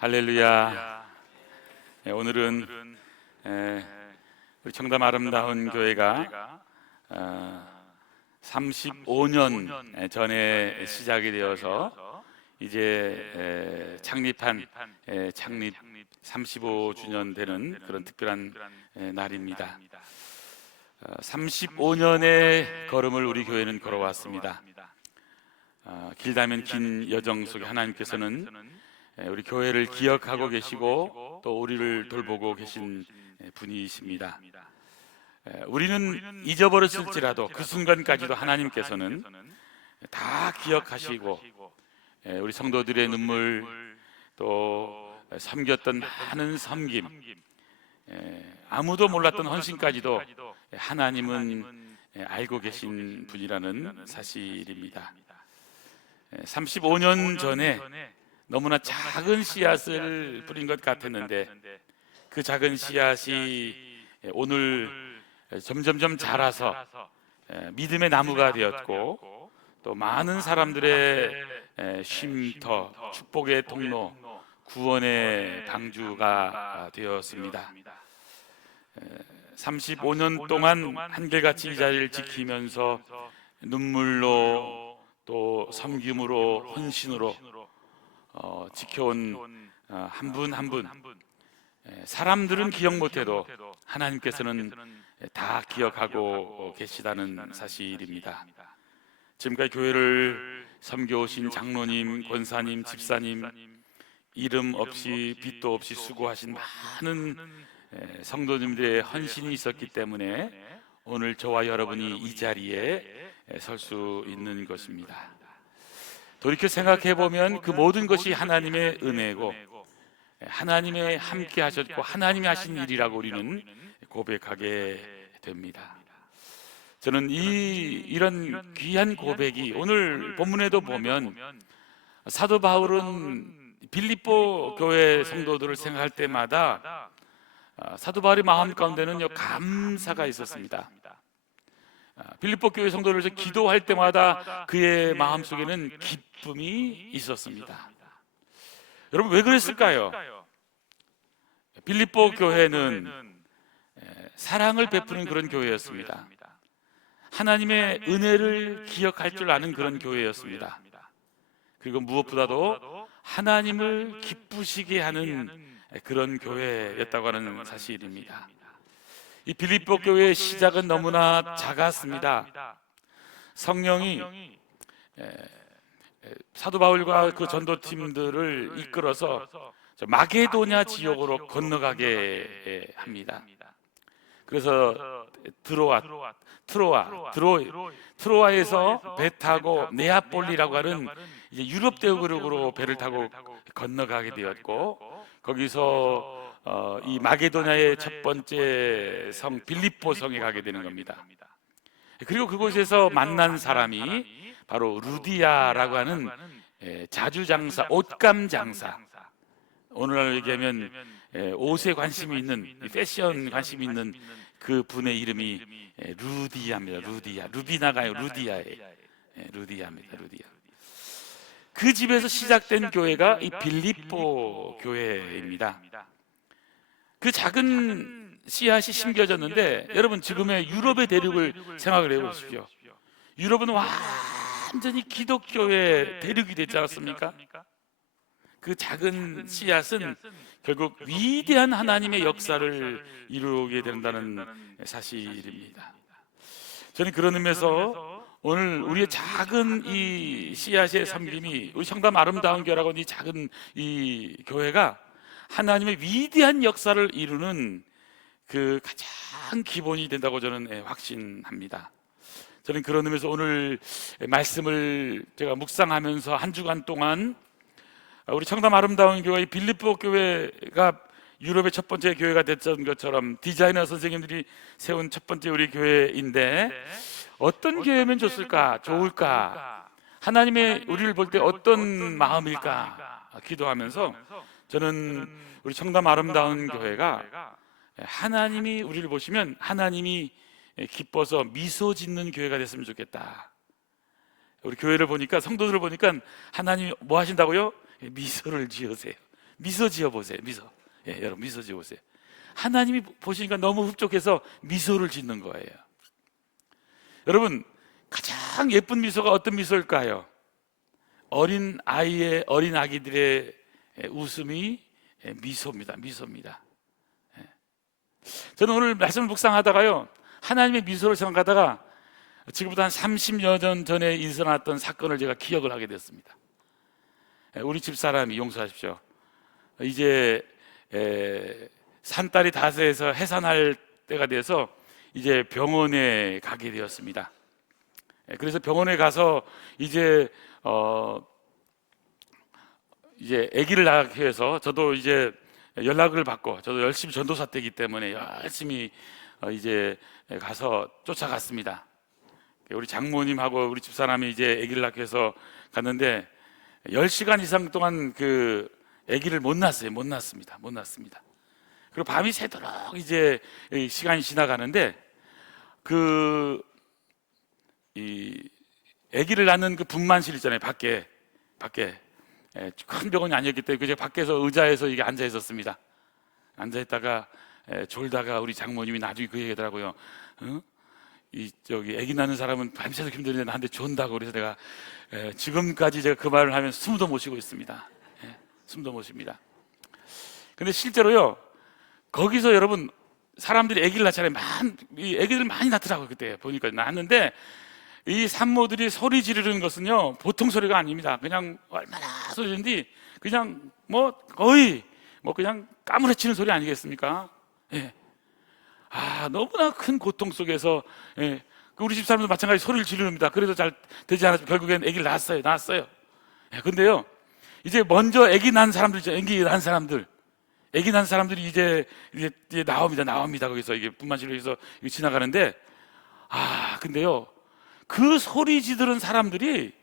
할렐루야. 오늘은 우리 청담 아름다운 교회가 35년 전에 시작이 되어서 이제 창립 35주년 되는 그런 특별한 날입니다. 35년의 걸음을 우리 교회는 걸어왔습니다. 길다면 긴 여정 속에 하나님께서는 우리 교회를 기억하고 계시고 또 우리를 돌보고 계신 분이십니다. 우리는 잊어버렸을지라도 그 순간까지도 하나님께서는 다 기억하시고 우리 성도들의 눈물, 또 섬겼던 많은 섬김, 아무도 몰랐던 헌신까지도 하나님은 알고 계신 분이라는 사실입니다. 35년 전에 너무나 작은 씨앗을 뿌린 것 같았는데 그 작은 씨앗이 오늘 점점점 자라서 믿음의 나무가 되었고 또 많은 사람들의 쉼터, 축복의 통로, 구원의 방주가 되었습니다. 35년 동안 한결같이 이 자리를 지키면서 눈물로 또 섬김으로 헌신으로 지켜온 한 분 한 분, 사람들은 기억 못해도 하나님께서는 다 기억하고 계시다는 사실입니다. 지금까지 교회를 섬겨오신 장로님, 권사님, 집사님, 이름 없이 빚도 없이 수고하신 많은 성도님들의 헌신이 있었기 때문에 오늘 저와 여러분이 이 자리에 설 수 있는 것입니다. 돌이켜 생각해 보면 그 모든 것이 하나님의 은혜고 하나님의 함께 하셨고 하나님이 하신 일이라고 우리는 고백하게 됩니다. 저는 이런 귀한 고백이 오늘 본문에도 보면 사도 바울은 빌립보 교회 성도들을 생각할 때마다 사도 바울의 마음 가운데는 감사가 있었습니다. 빌립보 교회 성도를 위해서 기도할 때마다 그의 마음속에는 기쁨이 있었습니다. 여러분, 왜 그랬을까요? 빌립보 교회는 사랑을 베푸는 그런 교회였습니다. 하나님의 은혜를 기억할 줄 아는 그런 교회였습니다. 그리고 무엇보다도 하나님을 기쁘시게 하는 그런 교회였다고 하는 사실입니다. 이 빌립보 교회의 시작은 너무나 작았습니다. 성령이 사도 바울과 그 전도팀들을 이끌어서 마게도냐 지역으로 건너가게 합니다. 그래서 트로아에서 배 타고 네아폴리라고 하는 이제 유럽 대륙으로 배를 타고 건너가게 되었고, 거기서 이 마게도냐의 첫 번째 성 빌립보 성에 가게 되는 겁니다. 그리고 그곳에서 만난 사람이 바로 루디아라고 하는 자주장사, 옷감 장사, 오늘날 얘기하면 옷에 관심이 있는, 패션 관심이 있는 그 분의 이름이 루디아입니다. 루비나가요. 루디아입니다. 루디아. 그 집에서 시작된 교회가 이 빌립보 교회입니다. 그 작은 씨앗이 심겨졌는데, 여러분 지금의 유럽의 대륙을 생각을 해보십시오. 유럽은 완전히 기독교의 대륙이 됐지 않았습니까? 그 작은 씨앗은 결국 위대한 하나님의 역사를 이루게 된다는 사실입니다. 저는 그런 의미에서 오늘 우리의 작은 이 씨앗의 섬김이, 우리 청담 아름다운 교회라고 하는 이 작은 이 교회가 하나님의 위대한 역사를 이루는 그 가장 기본이 된다고 저는 확신합니다. 저는 그런 의미에서 오늘 말씀을 제가 묵상하면서 한 주간 동안 우리 청담 아름다운 교회, 빌립보 교회가 유럽의 첫 번째 교회가 됐던 것처럼 디자이너 선생님들이 세운 첫 번째 우리 교회인데, 어떤 교회면 좋을까? 하나님의 우리를 볼 때 어떤 마음일까 기도하면서 저는 우리 청담 아름다운 교회가 하나님이 우리를 보시면 하나님이 기뻐서 미소 짓는 교회가 됐으면 좋겠다. 우리 교회를 보니까, 성도들을 보니까 하나님이 뭐 하신다고요? 미소를 지으세요. 미소 지어 보세요. 미소. 예, 여러분 미소 지어 보세요. 하나님이 보시니까 너무 흡족해서 미소를 짓는 거예요. 여러분, 가장 예쁜 미소가 어떤 미소일까요? 어린 아기들의 웃음이 미소입니다. 미소입니다. 저는 오늘 말씀을 묵상하다가요, 하나님의 미소를 생각하다가 지금부터 한 30여 년 전에 일어났던 사건을 제가 기억을 하게 됐습니다. 우리 집사람이, 용서하십시오, 이제 산딸이 다섯에서 해산할 때가 돼서 이제 병원에 가게 되었습니다. 그래서 병원에 가서 이제 아기를 낳기 위해서 저도 이제 연락을 받고, 저도 열심히 전도사 때이기 때문에 열심히 이제 가서 쫓아갔습니다. 우리 장모님하고 우리 집사람이 이제 아기를 낳기 위해서 갔는데 10시간 이상 동안 그 아기를 못 낳습니다. 그리고 밤이 새도록 이제 시간이 지나가는데 이 아기를 낳는 그 분만실 있잖아요. 밖에 큰 병원이 아니었기 때문에 제가 밖에서 의자에서 이게 앉아 있었습니다. 앉아 있다가 졸다가 우리 장모님이 나중에 그 얘기하더라고요. 아기 낳는 사람은 밤새도록 힘드는데 나한테 존다고. 그래서 내가 지금까지 제가 그 말을 하면 숨도 못 쉬고 있습니다. 숨도 못 쉽니다. 근데 실제로요, 거기서 여러분 사람들이 아기를 낳잖아요. 아기들 많이 낳더라고요. 그때 보니까 낳았는데 이 산모들이 소리 지르는 것은요, 보통 소리가 아닙니다. 그냥 얼마나 소리 지르는지 그냥 거의 그냥 까무러치는 소리 아니겠습니까? 예. 너무나 큰 고통 속에서, 우리 집사람도 마찬가지 소리를 지르는입니다. 그래도 잘 되지 않아서 결국엔 아기를 낳았어요. 근데요, 이제 먼저 아기 낳은 사람들 있죠. 아기 낳은 사람들이 이제 나옵니다. 거기서 이게 분만실에서 지나가는데, 근데요, 그 소리 지르는 사람들이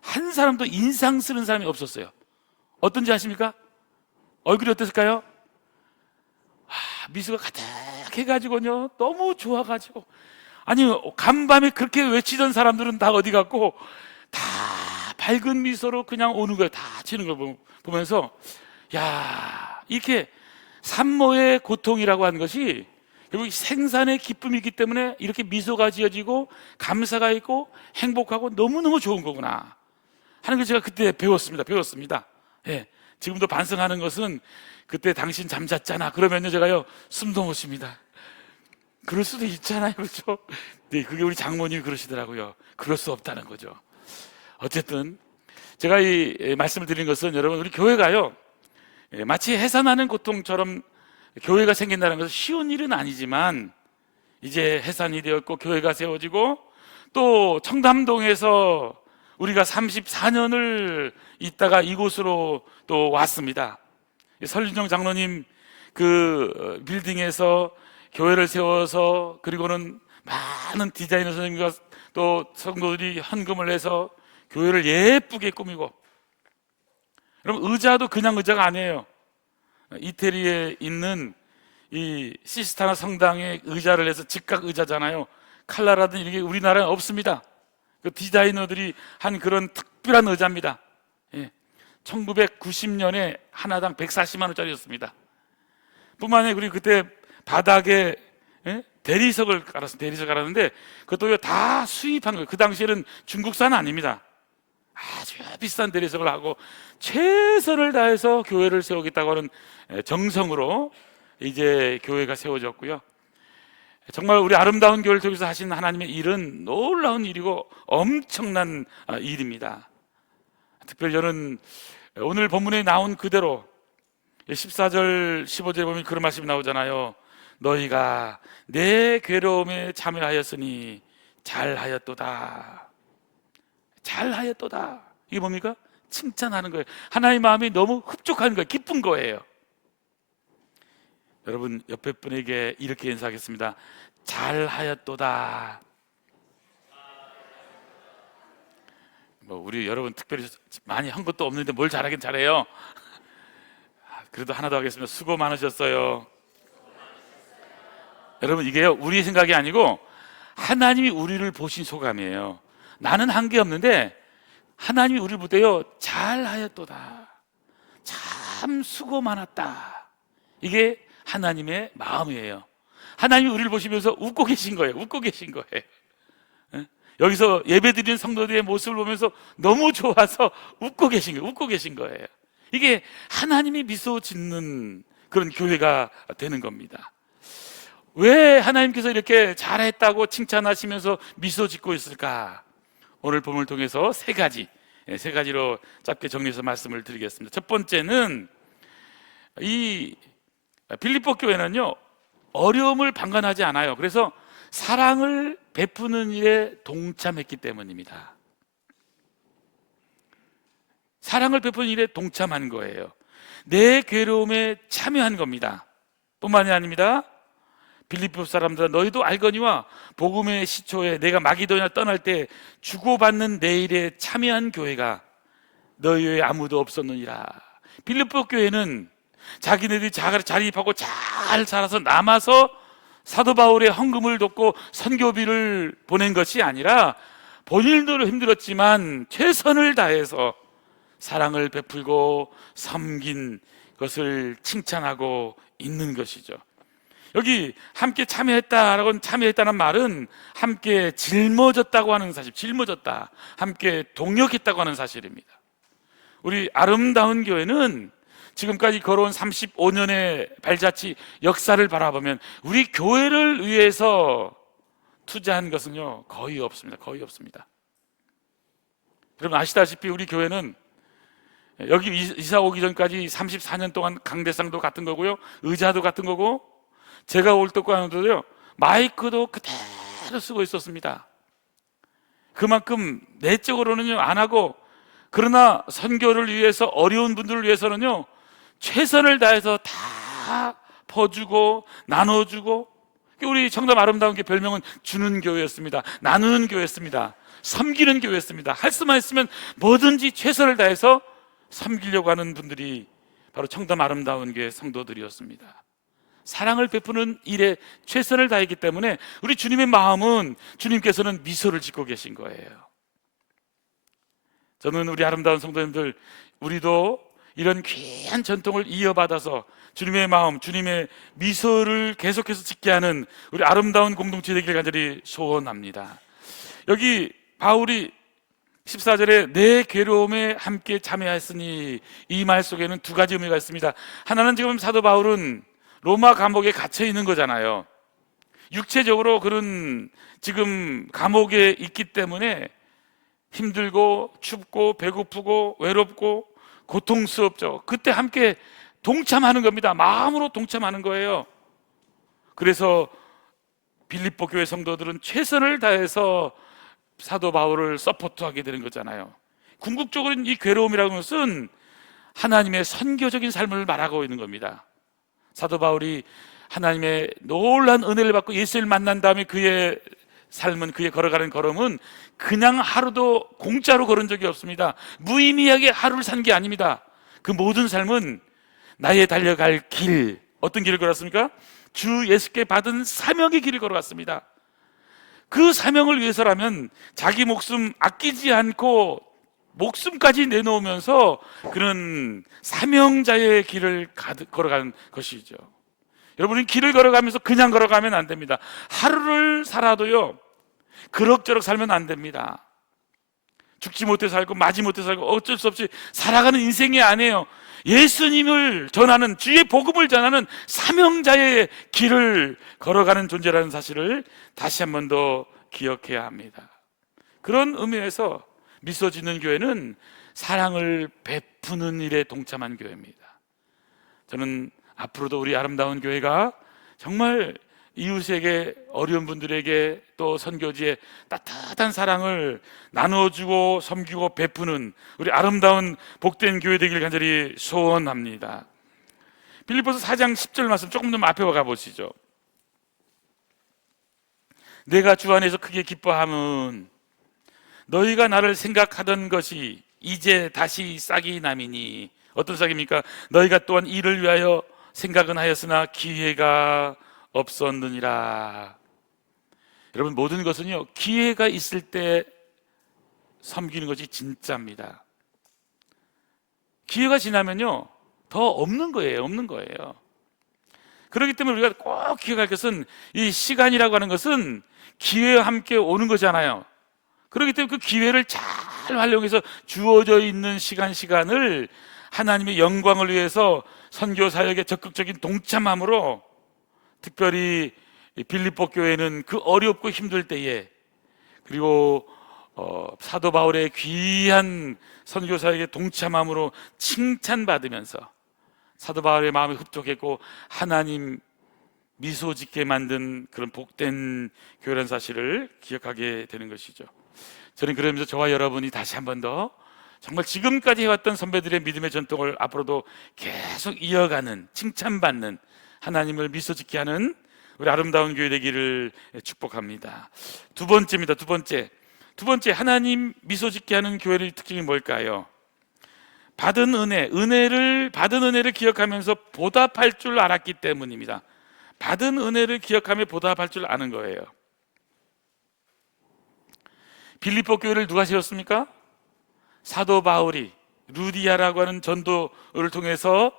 한 사람도 인상 쓰는 사람이 없었어요. 어떤지 아십니까? 얼굴이 어땠을까요? 미소가 가득해가지고요, 너무 좋아가지고, 아니 간밤에 그렇게 외치던 사람들은 다 어디 갔고 다 밝은 미소로 그냥 오는 거예요. 다 치는 걸 보면서, 이렇게 산모의 고통이라고 하는 것이 결국 생산의 기쁨이기 때문에 이렇게 미소가 지어지고 감사가 있고 행복하고 너무너무 좋은 거구나 하는 걸 제가 그때 배웠습니다. 지금도 반성하는 것은, 그때 당신 잠잤잖아 그러면요, 제가요 숨도 못 쉽니다. 그럴 수도 있잖아요, 그렇죠? 네, 그게 우리 장모님이 그러시더라고요. 그럴 수 없다는 거죠. 어쨌든 제가 이 말씀을 드린 것은, 여러분, 우리 교회가요, 마치 해산하는 고통처럼 교회가 생긴다는 것은 쉬운 일은 아니지만, 이제 해산이 되었고 교회가 세워지고, 또 청담동에서 우리가 34년을 있다가 이곳으로 또 왔습니다. 설윤정 장로님 그 빌딩에서 교회를 세워서, 그리고는 많은 디자이너 선생님과 또 성도들이 헌금을 해서 교회를 예쁘게 꾸미고, 여러분, 의자도 그냥 의자가 아니에요. 이태리에 있는 이 시스타나 성당의 의자를 해서 직각 의자잖아요. 칼라라든지 이게 우리나라에 없습니다. 그 디자이너들이 한 그런 특별한 의자입니다. 1990년에 하나당 140만 원짜리였습니다. 뿐만 아니라 우리 그때 바닥에 대리석을 깔았는데, 그것도 다 수입한 거예요. 그 당시에는 중국산 아닙니다. 아주 비싼 대리석을 하고 최선을 다해서 교회를 세우겠다고 하는 정성으로 이제 교회가 세워졌고요. 정말 우리 아름다운 교회를 통해서 하신 하나님의 일은 놀라운 일이고 엄청난 일입니다. 특별히 저는 오늘 본문에 나온 그대로 14절 15절에 보면 그런 말씀이 나오잖아요. 너희가 내 괴로움에 참여하였으니 잘하였도다. 이게 뭡니까? 칭찬하는 거예요. 하나님의 마음이 너무 흡족한 거예요. 기쁜 거예요. 여러분, 옆에 분에게 이렇게 인사하겠습니다. 잘하였도다. 우리 여러분 특별히 많이 한 것도 없는데 뭘 잘하긴 잘해요. 그래도 하나 더 하겠습니다. 수고 많으셨어요. 여러분, 이게요, 우리 생각이 아니고 하나님이 우리를 보신 소감이에요. 나는 한 게 없는데 하나님이 우리를 볼 때요, 잘하였도다. 참 수고 많았다. 이게 하나님의 마음이에요. 하나님이 우리를 보시면서 웃고 계신 거예요. 웃고 계신 거예요. 예? 여기서 예배드리는 성도들의 모습을 보면서 너무 좋아서 웃고 계신 거예요. 웃고 계신 거예요. 이게 하나님이 미소 짓는 그런 교회가 되는 겁니다. 왜 하나님께서 이렇게 잘했다고 칭찬하시면서 미소 짓고 있을까? 오늘 본문을 통해서 세 가지로 짧게 정리해서 말씀을 드리겠습니다. 첫 번째는 이 빌립보 교회는요, 어려움을 방관하지 않아요. 그래서 사랑을 베푸는 일에 동참했기 때문입니다. 사랑을 베푸는 일에 동참한 거예요. 내 괴로움에 참여한 겁니다. 뿐만이 아닙니다. 빌립보 사람들아, 너희도 알거니와 복음의 시초에 내가 마기도냐 떠날 때 주고받는 내 일에 참여한 교회가 너희 외에 아무도 없었느니라. 빌립보 교회는 자기네들이 자립하고 잘 살아서 남아서 사도 바울의 헌금을 돕고 선교비를 보낸 것이 아니라 본인들도 힘들었지만 최선을 다해서 사랑을 베풀고 섬긴 것을 칭찬하고 있는 것이죠. 여기 함께 참여했다는 말은 함께 짊어졌다고 하는 사실, 짊어졌다, 함께 동역했다고 하는 사실입니다. 우리 아름다운 교회는 지금까지 걸어온 35년의 발자취 역사를 바라보면 우리 교회를 위해서 투자한 것은요, 거의 없습니다. 거의 없습니다. 여러분 아시다시피 우리 교회는 여기 이사 오기 전까지 34년 동안 강대상도 같은 거고요, 의자도 같은 거고, 제가 올 때까지도요 마이크도 그대로 쓰고 있었습니다. 그만큼 내적으로는요 안 하고, 그러나 선교를 위해서, 어려운 분들을 위해서는요 최선을 다해서 다 퍼주고 나눠주고. 우리 청담 아름다운 게 별명은 주는 교회였습니다. 나누는 교회였습니다. 섬기는 교회였습니다. 할 수만 있으면 뭐든지 최선을 다해서 섬기려고 하는 분들이 바로 청담 아름다운 교회 성도들이었습니다. 사랑을 베푸는 일에 최선을 다했기 때문에 우리 주님의 마음은, 주님께서는 미소를 짓고 계신 거예요. 저는 우리 아름다운 성도님들, 우리도 이런 귀한 전통을 이어받아서 주님의 마음, 주님의 미소를 계속해서 짓게 하는 우리 아름다운 공동체 되길 간절히 소원합니다. 여기 바울이 14절에 내 괴로움에 함께 참여하였으니, 이 말 속에는 두 가지 의미가 있습니다. 하나는 지금 사도 바울은 로마 감옥에 갇혀 있는 거잖아요. 육체적으로 그런 지금 감옥에 있기 때문에 힘들고 춥고 배고프고 외롭고 고통스럽죠. 그때 함께 동참하는 겁니다. 마음으로 동참하는 거예요. 그래서 빌립보 교회 성도들은 최선을 다해서 사도 바울을 서포트하게 되는 거잖아요. 궁극적으로는 이 괴로움이라는 것은 하나님의 선교적인 삶을 말하고 있는 겁니다. 사도 바울이 하나님의 놀라운 은혜를 받고 예수를 만난 다음에 그의 삶은, 그의 걸어가는 걸음은 그냥 하루도 공짜로 걸은 적이 없습니다. 무의미하게 하루를 산 게 아닙니다. 그 모든 삶은 나의 달려갈 길, 어떤 길을 걸었습니까? 주 예수께 받은 사명의 길을 걸어갔습니다. 그 사명을 위해서라면 자기 목숨 아끼지 않고 목숨까지 내놓으면서 그는 사명자의 길을 걸어가는 것이죠. 여러분은 길을 걸어가면서 그냥 걸어가면 안 됩니다. 하루를 살아도요 그럭저럭 살면 안 됩니다. 죽지 못해 살고 마지 못해 살고 어쩔 수 없이 살아가는 인생이 아니에요. 예수님을 전하는, 주의 복음을 전하는 사명자의 길을 걸어가는 존재라는 사실을 다시 한 번 더 기억해야 합니다. 그런 의미에서 미소 짓는 교회는 사랑을 베푸는 일에 동참한 교회입니다. 저는 앞으로도 우리 아름다운 교회가 정말 이웃에게, 어려운 분들에게, 또 선교지에 따뜻한 사랑을 나눠주고 섬기고 베푸는 우리 아름다운 복된 교회 되길 간절히 소원합니다. 빌립보서 4장 10절 말씀 조금 더 앞에 가 보시죠. 내가 주 안에서 크게 기뻐함은 너희가 나를 생각하던 것이 이제 다시 싹이 남이니. 어떤 싹입니까? 너희가 또한 이를 위하여 생각은 하였으나 기회가 없었느니라. 여러분, 모든 것은요 기회가 있을 때 섬기는 것이 진짜입니다. 기회가 지나면요 더 없는 거예요. 없는 거예요. 그렇기 때문에 우리가 꼭 기억할 것은 이 시간이라고 하는 것은 기회와 함께 오는 거잖아요. 그렇기 때문에 그 기회를 잘 활용해서 주어져 있는 시간을 하나님의 영광을 위해서 선교 사역에 적극적인 동참함으로, 특별히 빌립보 교회는 그 어렵고 힘들 때에, 그리고 사도 바울의 귀한 선교 사역에 동참함으로 칭찬받으면서 사도 바울의 마음이 흡족했고 하나님 미소 짓게 만든 그런 복된 교회라는 사실을 기억하게 되는 것이죠. 저는 그러면서 저와 여러분이 다시 한 번 더 정말 지금까지 해왔던 선배들의 믿음의 전통을 앞으로도 계속 이어가는, 칭찬받는, 하나님을 미소 짓게 하는 우리 아름다운 교회 되기를 축복합니다. 두 번째입니다. 두 번째 하나님 미소 짓게 하는 교회의 특징이 뭘까요? 받은 은혜를 기억하면서 보답할 줄 알았기 때문입니다. 받은 은혜를 기억하며 보답할 줄 아는 거예요. 빌립보 교회를 누가 세웠습니까? 사도 바울이 루디아라고 하는 전도를 통해서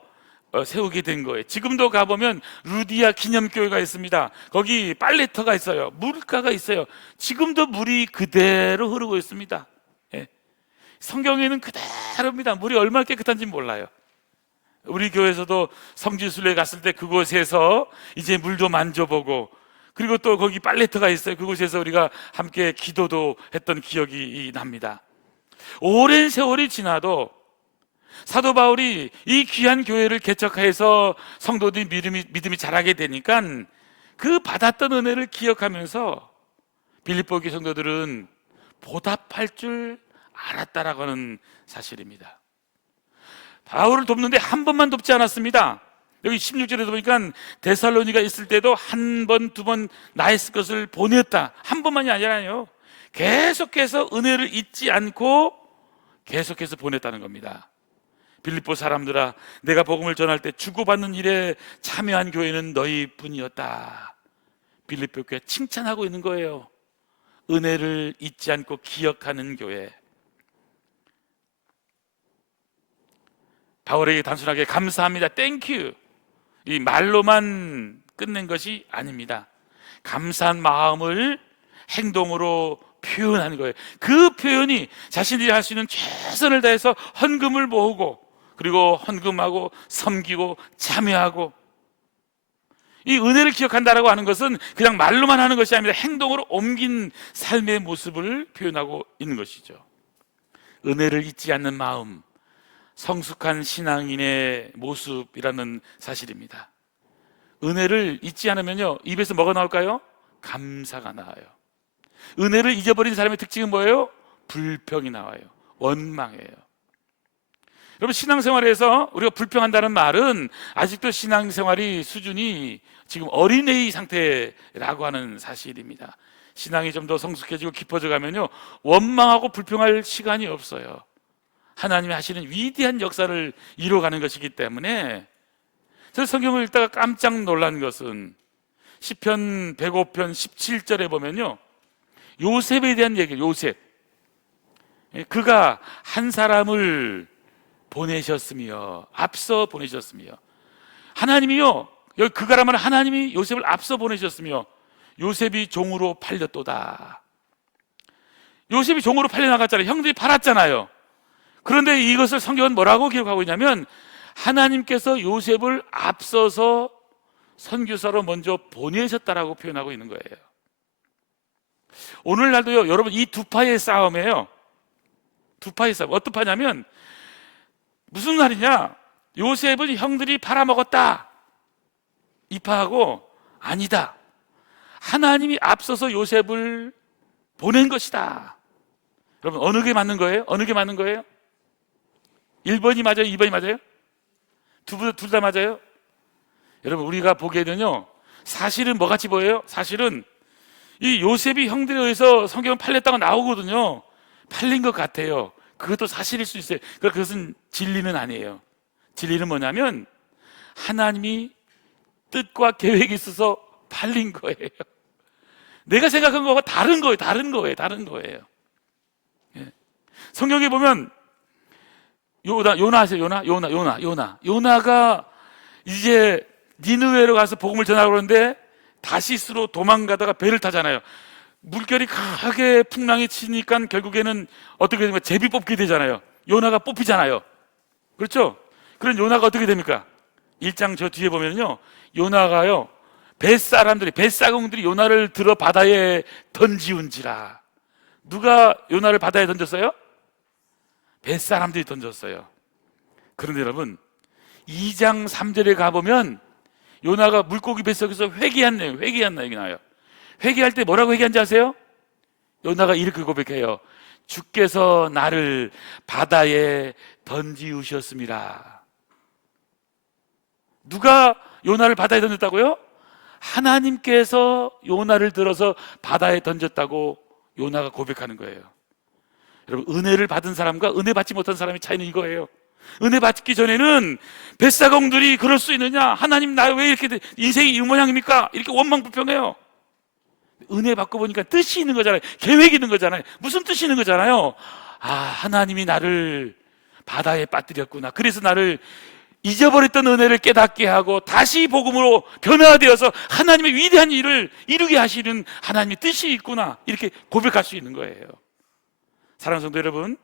세우게 된 거예요. 지금도 가보면 루디아 기념교회가 있습니다. 거기 빨래터가 있어요. 물가가 있어요. 지금도 물이 그대로 흐르고 있습니다. 예. 성경에는 그대로입니다. 물이 얼마나 깨끗한지 몰라요. 우리 교회에서도 성지순례 갔을 때 그곳에서 이제 물도 만져보고, 그리고 또 거기 빨래터가 있어요. 그곳에서 우리가 함께 기도도 했던 기억이 납니다. 오랜 세월이 지나도 사도 바울이 이 귀한 교회를 개척해서 성도들이 믿음이 자라게 되니까 그 받았던 은혜를 기억하면서 빌립보 교회 성도들은 보답할 줄 알았다라고 하는 사실입니다. 바울을 돕는데 한 번만 돕지 않았습니다. 여기 16절에도 보니까 데살로니가 있을 때도 한 번, 두 번 나했을 것을 보냈다. 한 번만이 아니라요, 계속해서 은혜를 잊지 않고 계속해서 보냈다는 겁니다. 빌립보 사람들아, 내가 복음을 전할 때 주고받는 일에 참여한 교회는 너희뿐이었다. 빌립보 교회 칭찬하고 있는 거예요. 은혜를 잊지 않고 기억하는 교회. 바울에게 단순하게 감사합니다, 땡큐, 이 말로만 끝낸 것이 아닙니다. 감사한 마음을 행동으로 표현하는 거예요. 그 표현이 자신들이 할 수 있는 최선을 다해서 헌금을 모으고, 그리고 헌금하고 섬기고 참여하고, 이 은혜를 기억한다라고 하는 것은 그냥 말로만 하는 것이 아니라 행동으로 옮긴 삶의 모습을 표현하고 있는 것이죠. 은혜를 잊지 않는 마음, 성숙한 신앙인의 모습이라는 사실입니다. 은혜를 잊지 않으면요, 입에서 뭐가 나올까요? 감사가 나와요. 은혜를 잊어버린 사람의 특징은 뭐예요? 불평이 나와요. 원망이에요. 여러분, 신앙생활에서 우리가 불평한다는 말은 아직도 신앙생활이 수준이 지금 어린애의 상태라고 하는 사실입니다. 신앙이 좀 더 성숙해지고 깊어져 가면요, 원망하고 불평할 시간이 없어요. 하나님이 하시는 위대한 역사를 이루어가는 것이기 때문에. 저 성경을 읽다가 깜짝 놀란 것은 시편 105편 17절에 보면요, 요셉에 대한 얘기예요. 요셉, 그가 한 사람을 보내셨으며, 앞서 보내셨으며, 하나님이요, 여기 그가라 말은 하나님이 요셉을 앞서 보내셨으며 요셉이 종으로 팔렸도다. 요셉이 종으로 팔려나갔잖아요. 형들이 팔았잖아요. 그런데 이것을 성경은 뭐라고 기록하고 있냐면, 하나님께서 요셉을 앞서서 선교사로 먼저 보내셨다라고 표현하고 있는 거예요. 오늘날도요, 여러분, 이 두 파의 싸움이에요. 두 파의 싸움. 어떤 파냐면, 무슨 말이냐, 요셉은 형들이 팔아먹었다, 이 파하고, 아니다, 하나님이 앞서서 요셉을 보낸 것이다. 여러분, 어느 게 맞는 거예요? 어느 게 맞는 거예요? 1번이 맞아요? 2번이 맞아요? 둘 다 맞아요? 여러분, 우리가 보기에는요, 사실은 뭐같이 보여요? 사실은 이 요셉이 형들에 의해서 성경은 팔렸다고 나오거든요. 팔린 것 같아요. 그것도 사실일 수 있어요. 그것은 진리는 아니에요. 진리는 뭐냐면, 하나님이 뜻과 계획이 있어서 팔린 거예요. 내가 생각한 거와 다른 거예요. 예. 성경에 보면 요나 아세요? 요나가 이제 니느웨로 가서 복음을 전하고 그러는데 다시스로 도망가다가 배를 타잖아요. 물결이 강하게 풍랑이 치니까 결국에는 어떻게 됩니까? 제비 뽑게 되잖아요. 요나가 뽑히잖아요. 그렇죠? 그런 요나가 어떻게 됩니까? 1장 저 뒤에 보면요, 요나가요, 뱃사공들이 요나를 들어 바다에 던지운지라. 누가 요나를 바다에 던졌어요? 뱃사람들이 던졌어요. 그런데 여러분, 2장 3절에 가보면 요나가 물고기 뱃속에서 회개한 내용이 나와요. 회개할 때 뭐라고 회개한지 아세요? 요나가 이렇게 고백해요. 주께서 나를 바다에 던지우셨습니다. 누가 요나를 바다에 던졌다고요? 하나님께서 요나를 들어서 바다에 던졌다고 요나가 고백하는 거예요. 여러분, 은혜를 받은 사람과 은혜 받지 못한 사람의 차이는 이거예요. 은혜 받기 전에는 뱃사공들이 그럴 수 있느냐, 하나님 나 왜 이렇게 인생이 이 모양입니까? 이렇게 원망불평해요. 은혜 받고 보니까 뜻이 있는 거잖아요. 계획이 있는 거잖아요. 무슨 뜻이 있는 거잖아요. 하나님이 나를 바다에 빠뜨렸구나. 그래서 나를 잊어버렸던 은혜를 깨닫게 하고 다시 복음으로 변화되어서 하나님의 위대한 일을 이루게 하시는 하나님의 뜻이 있구나, 이렇게 고백할 수 있는 거예요. 사랑하는 성도 여러분,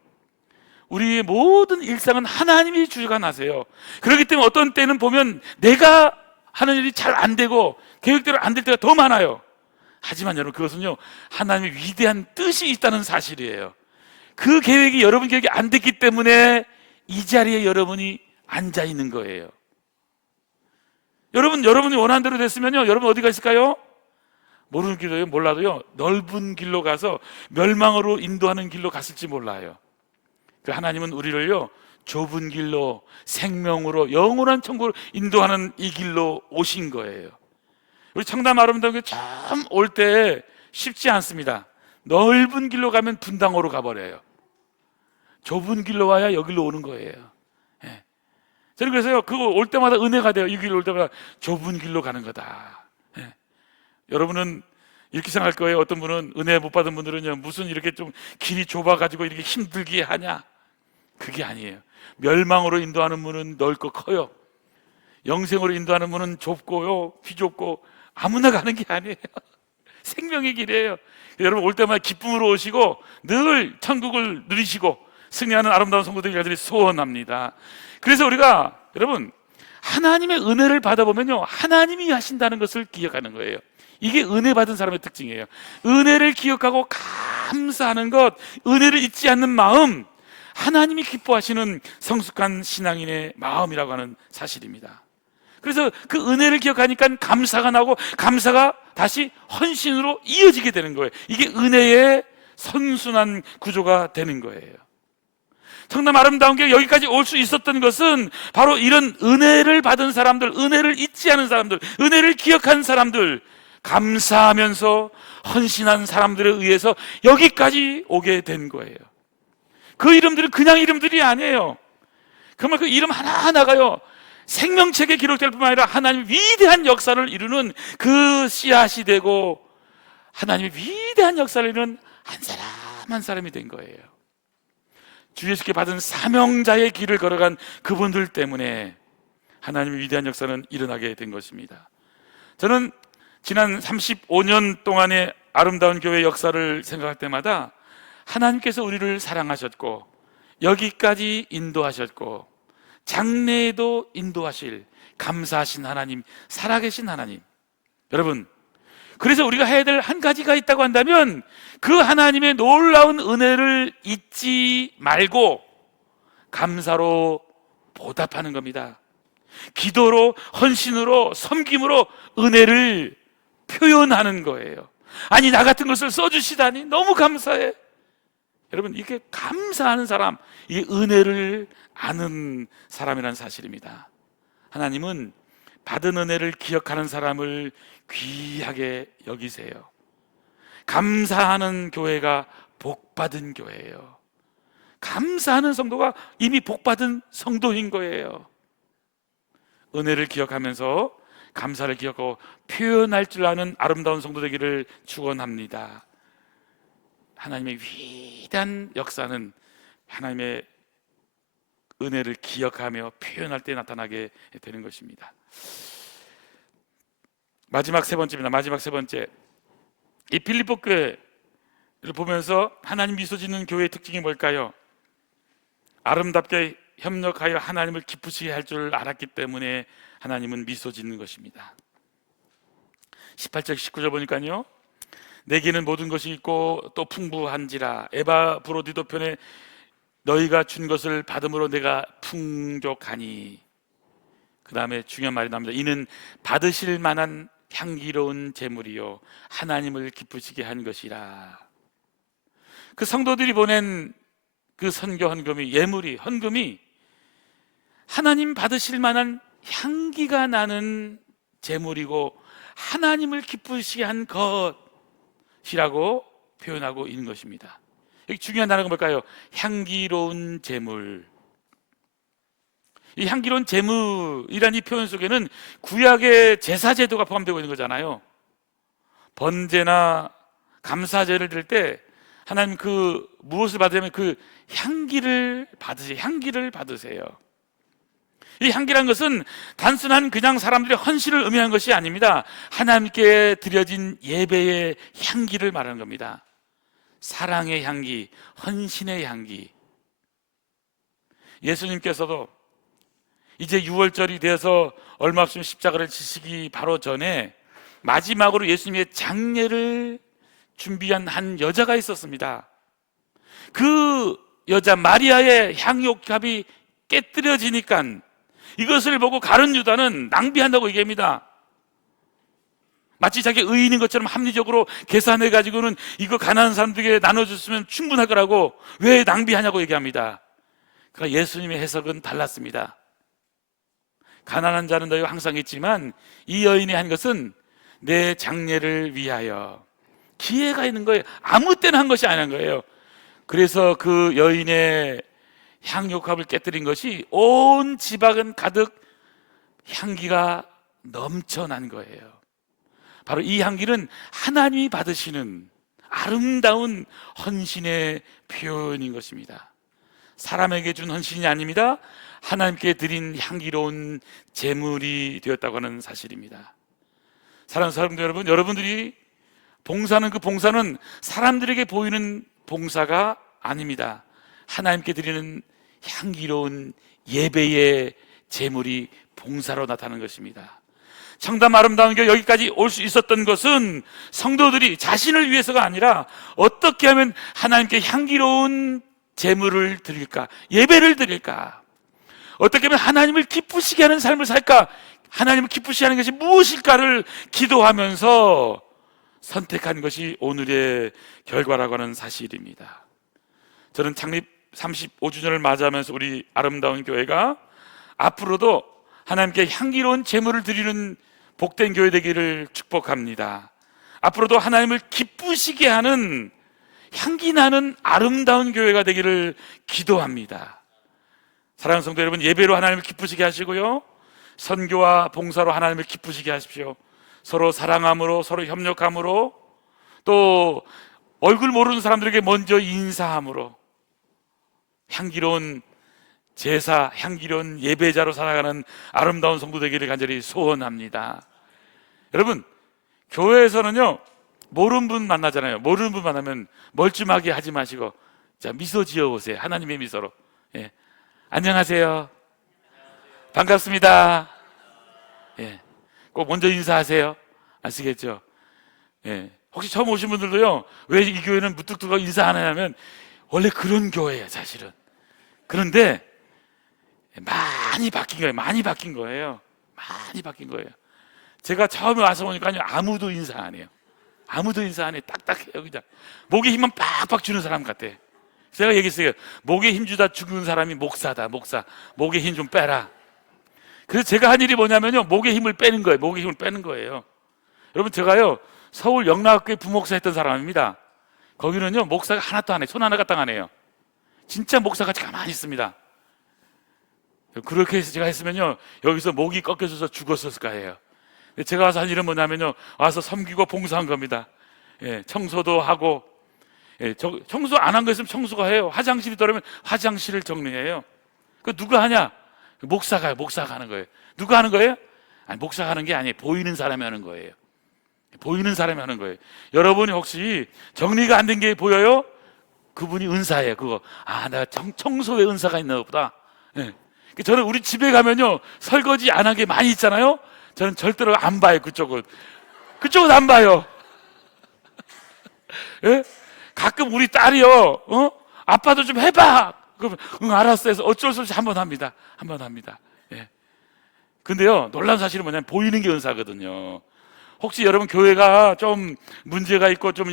우리의 모든 일상은 하나님이 주관하세요. 그렇기 때문에 어떤 때는 보면 내가 하는 일이 잘 안 되고 계획대로 안 될 때가 더 많아요. 하지만 여러분, 그것은요, 하나님의 위대한 뜻이 있다는 사실이에요. 그 계획이 여러분 계획이 안 됐기 때문에 이 자리에 여러분이 앉아 있는 거예요. 여러분이 원하는 대로 됐으면요, 여러분 어디 가있을까요? 모르는 길로요, 몰라도요, 넓은 길로 가서 멸망으로 인도하는 길로 갔을지 몰라요. 하나님은 우리를요, 좁은 길로, 생명으로, 영원한 천국으로 인도하는 이 길로 오신 거예요. 우리 청담 아름다운 게 참 올 때 쉽지 않습니다. 넓은 길로 가면 분당으로 가버려요. 좁은 길로 와야 여기로 오는 거예요. 예. 저는 그래서요, 그거 올 때마다 은혜가 돼요. 이 길로 올 때마다 좁은 길로 가는 거다. 예. 여러분은 이렇게 생각할 거예요. 어떤 분은, 은혜 못 받은 분들은요, 무슨 이렇게 좀 길이 좁아가지고 이렇게 힘들게 하냐? 그게 아니에요. 멸망으로 인도하는 문은 넓고 커요. 영생으로 인도하는 문은 좁고요, 비좁고 아무나 가는 게 아니에요. 생명의 길이에요. 여러분 올 때마다 기쁨으로 오시고 늘 천국을 누리시고 승리하는 아름다운 성도들이 소원합니다. 그래서 우리가 여러분 하나님의 은혜를 받아보면요, 하나님이 하신다는 것을 기억하는 거예요. 이게 은혜 받은 사람의 특징이에요. 은혜를 기억하고 감사하는 것, 은혜를 잊지 않는 마음, 하나님이 기뻐하시는 성숙한 신앙인의 마음이라고 하는 사실입니다. 그래서 그 은혜를 기억하니까 감사가 나고 감사가 다시 헌신으로 이어지게 되는 거예요. 이게 은혜의 선순환 구조가 되는 거예요. 청담 아름다운 게 여기까지 올 수 있었던 것은 바로 이런 은혜를 받은 사람들, 은혜를 잊지 않은 사람들, 은혜를 기억한 사람들, 감사하면서 헌신한 사람들에 의해서 여기까지 오게 된 거예요. 그 이름들은 그냥 이름들이 아니에요. 정말 그 이름 하나하나가요, 생명책에 기록될 뿐만 아니라 하나님의 위대한 역사를 이루는 그 씨앗이 되고 하나님의 위대한 역사를 이루는 한 사람 한 사람이 된 거예요. 주 예수께 받은 사명자의 길을 걸어간 그분들 때문에 하나님의 위대한 역사는 일어나게 된 것입니다. 저는 지난 35년 동안의 아름다운 교회 역사를 생각할 때마다 하나님께서 우리를 사랑하셨고 여기까지 인도하셨고 장래에도 인도하실 감사하신 하나님, 살아계신 하나님. 여러분, 그래서 우리가 해야 될 한 가지가 있다고 한다면 그 하나님의 놀라운 은혜를 잊지 말고 감사로 보답하는 겁니다. 기도로, 헌신으로, 섬김으로 은혜를 표현하는 거예요. 아니, 나 같은 것을 써주시다니 너무 감사해. 여러분, 이게 감사하는 사람, 이게 은혜를 아는 사람이라는 사실입니다. 하나님은 받은 은혜를 기억하는 사람을 귀하게 여기세요. 감사하는 교회가 복받은 교회예요. 감사하는 성도가 이미 복받은 성도인 거예요. 은혜를 기억하면서 감사를 기억하고 표현할 줄 아는 아름다운 성도 되기를 축원합니다. 하나님의 위대한 역사는 하나님의 은혜를 기억하며 표현할 때 나타나게 되는 것입니다. 마지막 세 번째입니다. 마지막 세 번째, 이 빌립보 교회를 보면서 하나님 미소 짓는 교회의 특징이 뭘까요? 아름답게 협력하여 하나님을 기쁘시게 할 줄 알았기 때문에 하나님은 미소 짓는 것입니다. 18절 19절 보니까요, 내게는 모든 것이 있고 또 풍부한지라 에바 브로디도 편에 너희가 준 것을 받음으로 내가 풍족하니. 그 다음에 중요한 말이 나옵니다. 이는 받으실 만한 향기로운 제물이요 하나님을 기쁘시게 한 것이라. 그 성도들이 보낸 그 선교 헌금이, 예물이, 헌금이 하나님 받으실 만한 향기가 나는 제물이고 하나님을 기쁘시게 한 것이라고 표현하고 있는 것입니다. 여기 중요한 단어가 뭘까요? 향기로운 제물. 이 향기로운 제물이라는 이 표현 속에는 구약의 제사 제도가 포함되고 있는 거잖아요. 번제나 감사제를 드릴 때 하나님 그 무엇을 받으면 그 향기를 받으세요. 향기를 받으세요. 이 향기란 것은 단순한 그냥 사람들의 헌신을 의미하는 것이 아닙니다. 하나님께 드려진 예배의 향기를 말하는 겁니다. 사랑의 향기, 헌신의 향기. 예수님께서도 이제 6월절이 되어서 얼마 없으면 십자가를 지시기 바로 전에 마지막으로 예수님의 장례를 준비한 한 여자가 있었습니다. 그 여자 마리아의 향유옥합이 깨뜨려지니까 이것을 보고 가룟 유다는 낭비한다고 얘기합니다. 마치 자기 의인인 것처럼 합리적으로 계산해가지고는 이거 가난한 사람들에게 나눠줬으면 충분할 거라고 왜 낭비하냐고 얘기합니다. 그러나 예수님의 해석은 달랐습니다. 가난한 자는 너희가 항상 있지만 이 여인이 한 것은 내 장례를 위하여 기회가 있는 거예요. 아무 때나 한 것이 아닌 거예요. 그래서 그 여인의 향유옥합을 깨뜨린 것이 온 지방은 가득 향기가 넘쳐난 거예요. 바로 이 향기는 하나님이 받으시는 아름다운 헌신의 표현인 것입니다. 사람에게 준 헌신이 아닙니다. 하나님께 드린 향기로운 제물이 되었다고 하는 사실입니다. 사랑하는 사람들 여러분, 여러분들이 봉사는 그 봉사는 사람들에게 보이는 봉사가 아닙니다. 하나님께 드리는 향기로운 예배의 제물이 봉사로 나타나는 것입니다. 청담 아름다운 교회 여기까지 올 수 있었던 것은 성도들이 자신을 위해서가 아니라 어떻게 하면 하나님께 향기로운 제물을 드릴까, 예배를 드릴까, 어떻게 하면 하나님을 기쁘시게 하는 삶을 살까, 하나님을 기쁘시게 하는 것이 무엇일까를 기도하면서 선택한 것이 오늘의 결과라고 하는 사실입니다. 저는 창립 35주년을 맞이하면서 우리 아름다운 교회가 앞으로도 하나님께 향기로운 제물을 드리는 복된 교회 되기를 축복합니다. 앞으로도 하나님을 기쁘시게 하는 향기 나는 아름다운 교회가 되기를 기도합니다. 사랑하는 성도 여러분, 예배로 하나님을 기쁘시게 하시고요, 선교와 봉사로 하나님을 기쁘시게 하십시오. 서로 사랑함으로, 서로 협력함으로, 또 얼굴 모르는 사람들에게 먼저 인사함으로 향기로운 제사, 향기로운 예배자로 살아가는 아름다운 성도 되기를 간절히 소원합니다. 여러분, 교회에서는요, 모르는 분 만나잖아요. 모르는 분 만나면 멀쩡하게 하지 마시고, 자, 미소 지어보세요. 하나님의 미소로. 예. 안녕하세요. 반갑습니다. 예. 꼭 먼저 인사하세요. 아시겠죠? 예. 혹시 처음 오신 분들도요, 왜 이 교회는 무뚝뚝하고 인사 안 하냐면 원래 그런 교회예요, 사실은. 그런데 많이 바뀐 거예요. 많이 바뀐 거예요. 많이 바뀐 거예요. 제가 처음에 와서 보니까요, 아무도 인사 안 해요. 아무도 인사 안 해. 딱딱해요, 그냥. 목에 힘만 빡빡 주는 사람 같아. 제가 얘기했어요. 목에 힘 주다 죽은 사람이 목사다, 목사. 목에 힘 좀 빼라. 그래서 제가 한 일이 뭐냐면요, 목에 힘을 빼는 거예요. 목에 힘을 빼는 거예요. 여러분, 제가요, 서울 영락교회 부목사 했던 사람입니다. 거기는요, 목사가 하나도 안 해. 손 하나 갖다 안 해요. 진짜 목사같이 가만히 있습니다. 그렇게 해서 제가 했으면요, 여기서 목이 꺾여져서 죽었을 거예요. 제가 와서 한 일은 뭐냐면요, 와서 섬기고 봉사한 겁니다. 예, 청소도 하고, 예, 청소 안 한 거 있으면 청소가 해요. 화장실이 더러면 화장실을 정리해요. 그 누가 하냐? 목사가 하는 거예요. 누가 하는 거예요? 아니, 목사가 하는 게 아니에요. 보이는 사람이 하는 거예요. 보이는 사람이 하는 거예요. 여러분이 혹시 정리가 안 된 게 보여요? 그분이 은사예요. 그거. 아, 내가 청소에 은사가 있나 보다. 예. 저는 우리 집에 가면요, 설거지 안 한 게 많이 있잖아요. 저는 절대로 안 봐요. 그쪽은 안 봐요. 예? 가끔 우리 딸이요, 아빠도 좀 해봐. 그러면 응, 알았어 해서 어쩔 수 없이 한 번 합니다. 예. 근데요, 놀라운 사실은 뭐냐면 보이는 게 은사거든요. 혹시 여러분 교회가 좀 문제가 있고 좀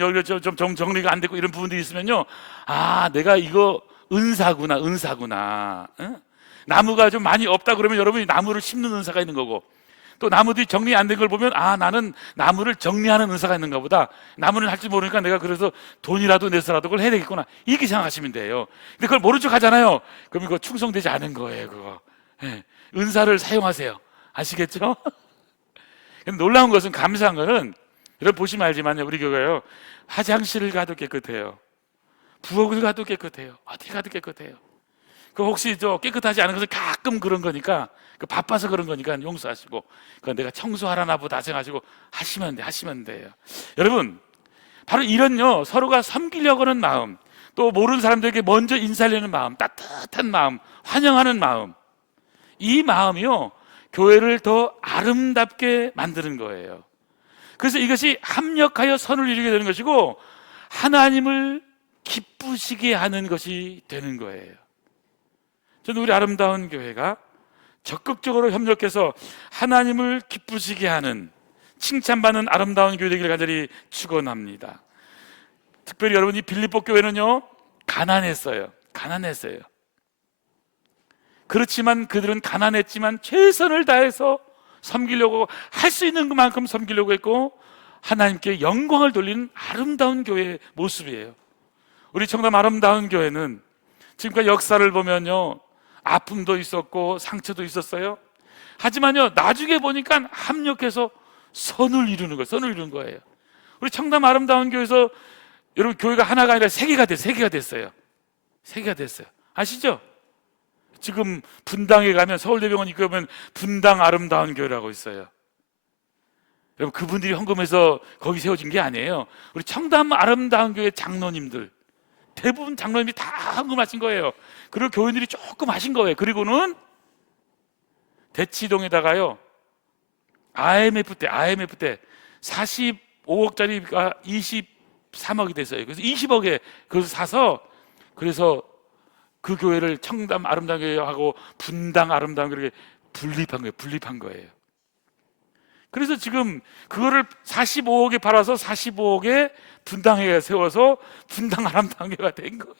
정리가 안 되고 이런 부분들이 있으면요, 아, 내가 이거 은사구나. 응? 나무가 좀 많이 없다 그러면 여러분이 나무를 심는 은사가 있는 거고, 또 나무들이 정리 안 된 걸 보면 아, 나는 나무를 정리하는 은사가 있는가 보다. 나무는 할 줄 모르니까 내가 그래서 돈이라도 내서라도 그걸 해야 되겠구나, 이렇게 생각하시면 돼요. 근데 그걸 모른 척 하잖아요. 그럼 이거 충성되지 않은 거예요. 그거. 예. 은사를 사용하세요. 아시겠죠? 근데 놀라운 것은, 감사한 거는, 여러분 보시면 알지만요, 우리 교회요, 화장실을 가도 깨끗해요. 부엌을 가도 깨끗해요. 어디 가도 깨끗해요. 그 혹시 깨끗하지 않은 것은 가끔 그런 거니까, 바빠서 그런 거니까 용서하시고, 그건 내가 청소하라나 보다 생각하시고 하시면 돼요. 여러분, 바로 이런요, 서로가 섬기려고 하는 마음, 또 모르는 사람들에게 먼저 인사하려는 마음, 따뜻한 마음, 환영하는 마음, 이 마음이요, 교회를 더 아름답게 만드는 거예요. 그래서 이것이 합력하여 선을 이루게 되는 것이고, 하나님을 기쁘시게 하는 것이 되는 거예요. 저는 우리 아름다운 교회가 적극적으로 협력해서 하나님을 기쁘시게 하는, 칭찬받는 아름다운 교회 되기를 간절히 축원합니다. 특별히 여러분, 이 빌립보 교회는요, 가난했어요. 그렇지만 그들은 가난했지만 최선을 다해서 섬기려고, 할 수 있는 것만큼 섬기려고 했고, 하나님께 영광을 돌리는 아름다운 교회의 모습이에요. 우리 청담 아름다운 교회는 지금까지 역사를 보면요, 아픔도 있었고 상처도 있었어요. 하지만요, 나중에 보니까 합력해서 선을 이루는 거예요. 우리 청담 아름다운 교회에서 여러분, 교회가 하나가 아니라 세 개가 됐어요. 아시죠? 지금 분당에 가면, 서울대병원 입구에 보면 분당 아름다운 교회라고 있어요. 여러분, 그분들이 헌금해서 거기 세워진 게 아니에요. 우리 청담 아름다운 교회 장로님들, 대부분 장로님이 다 헌금하신 거예요. 그리고 교인들이 조금 하신 거예요. 그리고는 대치동에다가요, IMF 때 45억짜리가 23억이 됐어요. 그래서 20억에 그걸 사서, 그래서 그 교회를 청담 아름다운 교회하고 분당 아름다운 교회를 분립한 거예요. 그래서 지금 그거를 45억에 팔아서 45억에 분당에 세워서 분당 아름다운 교회가 된 거예요.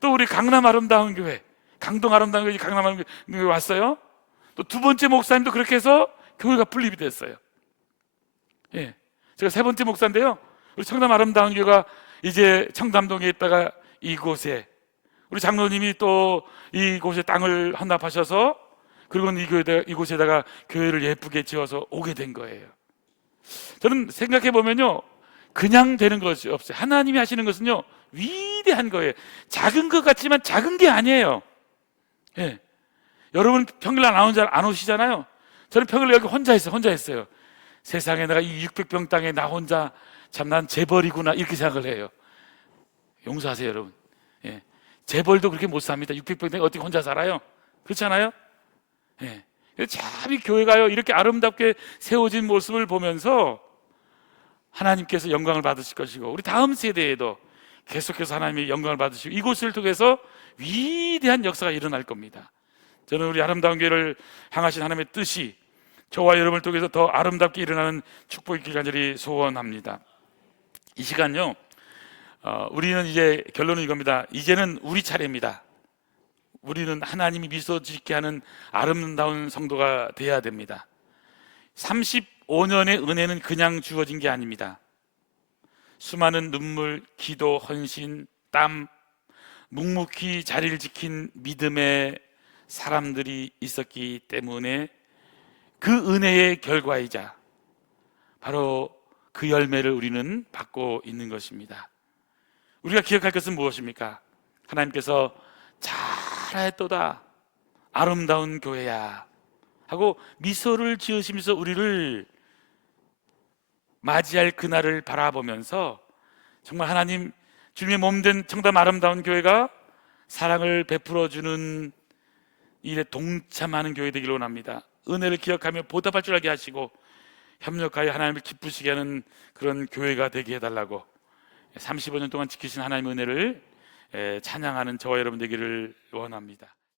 또 우리 강남 아름다운 교회, 강동 아름다운 교회, 강남 아름다운 교회 왔어요. 또 두 번째 목사님도 그렇게 해서 교회가 분립이 됐어요. 예, 제가 세 번째 목사인데요, 우리 청담 아름다운 교회가 이제 청담동에 있다가 이곳에 우리 장로님이 또 이곳에 땅을 헌납하셔서, 그리고는 이곳에다가 교회를 예쁘게 지어서 오게 된 거예요. 저는 생각해 보면요, 그냥 되는 것이 없어요. 하나님이 하시는 것은요, 위대한 거예요. 작은 것 같지만 작은 게 아니에요. 예. 여러분 평일날 안 오시잖아요. 저는 평일 여기 혼자 했어요. 세상에 내가 이 600평 땅에 나 혼자, 참 난 재벌이구나, 이렇게 생각을 해요. 용서하세요, 여러분. 예. 재벌도 그렇게 못 삽니다. 600평 땅에 어떻게 혼자 살아요? 그렇잖아요? 예. 참 이 교회가요, 이렇게 아름답게 세워진 모습을 보면서 하나님께서 영광을 받으실 것이고, 우리 다음 세대에도 계속해서 하나님이 영광을 받으시고, 이곳을 통해서 위대한 역사가 일어날 겁니다. 저는 우리 아름다운 교회를 향하신 하나님의 뜻이 저와 여러분을 통해서 더 아름답게 일어나는 축복이 있길 간절히 소원합니다. 이 시간요, 우리는 이제 결론은 이겁니다. 이제는 우리 차례입니다. 우리는 하나님이 미소 짓게 하는 아름다운 성도가 되어야 됩니다. 35년의 은혜는 그냥 주어진 게 아닙니다. 수많은 눈물, 기도, 헌신, 땀, 묵묵히 자리를 지킨 믿음의 사람들이 있었기 때문에 그 은혜의 결과이자 바로 그 열매를 우리는 받고 있는 것입니다. 우리가 기억할 것은 무엇입니까? 하나님께서 잘하였도다 아름다운 교회야 하고 미소를 지으시면서 우리를 맞이할 그날을 바라보면서 정말 하나님 주님의 몸된 청담 아름다운 교회가 사랑을 베풀어주는 일에 동참하는 교회 되기를 원합니다. 은혜를 기억하며 보답할 줄 알게 하시고 협력하여 하나님을 기쁘시게 하는 그런 교회가 되게 해달라고 35년 동안 지키신 하나님의 은혜를 찬양하는 저와 여러분 되기를 원합니다.